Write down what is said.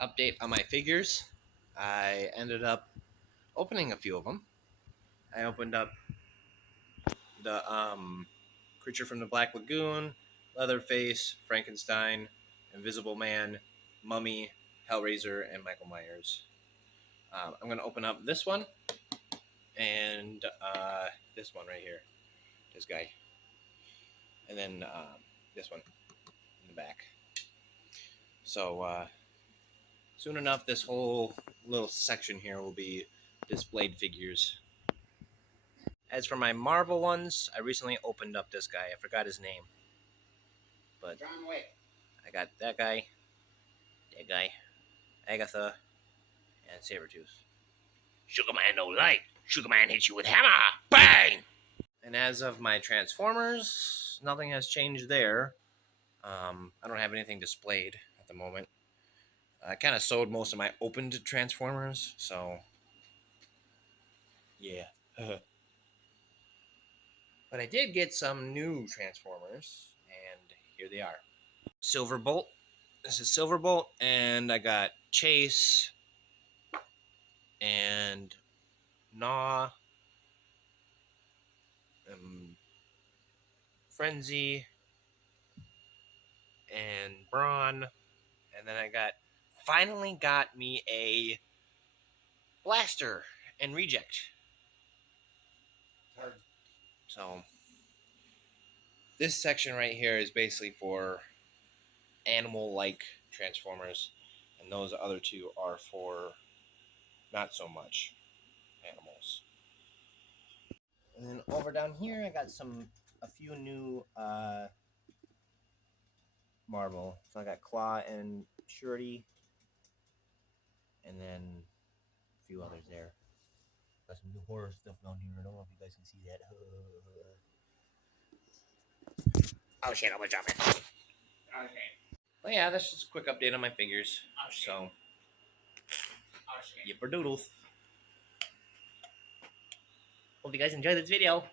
update on my figures. I ended up opening a few of them. I opened up the Creature from the Black Lagoon, Leatherface, Frankenstein, Invisible Man, Mummy, Hellraiser, and Michael Myers. I'm going to open up this one and this one right here, this guy, and then this one in the back. So soon enough, this whole little section here will be displayed figures. As for my Marvel ones, I recently opened up this guy. I forgot his name, but John Wick. I got that guy, Agatha, and Sabretooth. Sugar Man no light. Sugar Man hits you with hammer. Bang! And as of my Transformers, nothing has changed there. I don't have anything displayed at the moment. I kind of sold most of my opened Transformers, so yeah. But I did get some new Transformers, and here they are. Silverbolt. This is Silverbolt, and I got Chase and Gnaw, Frenzy, and Brawn, and then I finally got me a Blaster and Reject. So this section right here is basically for animal-like Transformers, and those other two are for not so much animals. And then over down here, I got a few new Marvel. So I got Claw and Shuri, and then a few others there. Got some new horror stuff down here. I don't know if you guys can see that. Oh shit, I'm gonna drop it. Okay. But yeah, that's just a quick update on my figures. Oh shit. So, Oh shit. yipper doodles. Hope you guys enjoyed this video.